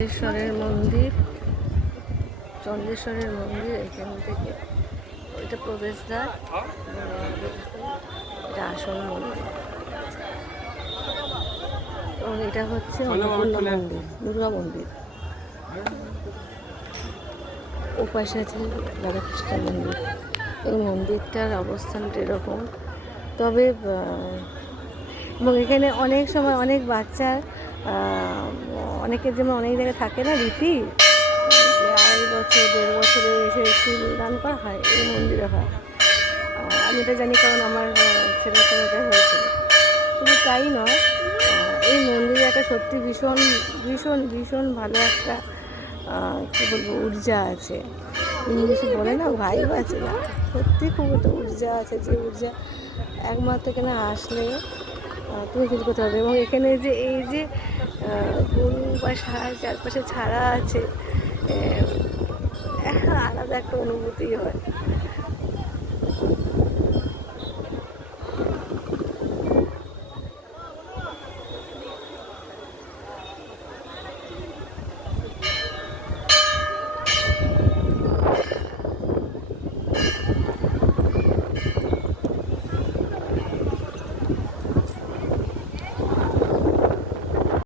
চন্দ্রেশ্বরের মন্দির, চন্দ্রেশ্বরের মন্দির এখান থেকে ওইটা প্রবেশদ্বার, এটা আসল মন্দির এবং এটা হচ্ছে অন্নপূর্ণা মন্দির, দুর্গা মন্দির। ওপাশে আছে রাধাকৃষ্ণ মন্দির। এই মন্দিরটার অবস্থানটা এরকম, তবে এবং এখানে অনেক সময় অনেক বাচ্চার অনেকের যেমন অনেক জায়গায় থাকে না রীতি, 2.5 বছর 1.5 বছরে এসে দান করা হয়, এই মন্দিরে হয়। আমি এটা জানি কারণ আমার ছেলের সঙ্গে এটা হয়েছিল। শুধু তাই নয়, এই মন্দিরে একটা সত্যি ভীষণ ভীষণ ভীষণ ভালো একটা কী বলবো ঊর্জা আছে। ইংলিশে বলে না ভাইব আছে, না সত্যি খুব একটা ঊর্জা আছে, যে ঊর্জা একমাত্র এখানে আসলে তুমি ফিল করতে পারবে। এবং এখানে যে এই যে গরু বা ষাঁড় চারপাশে ছাড়া আছে, আলাদা একটা অনুভূতি হয়।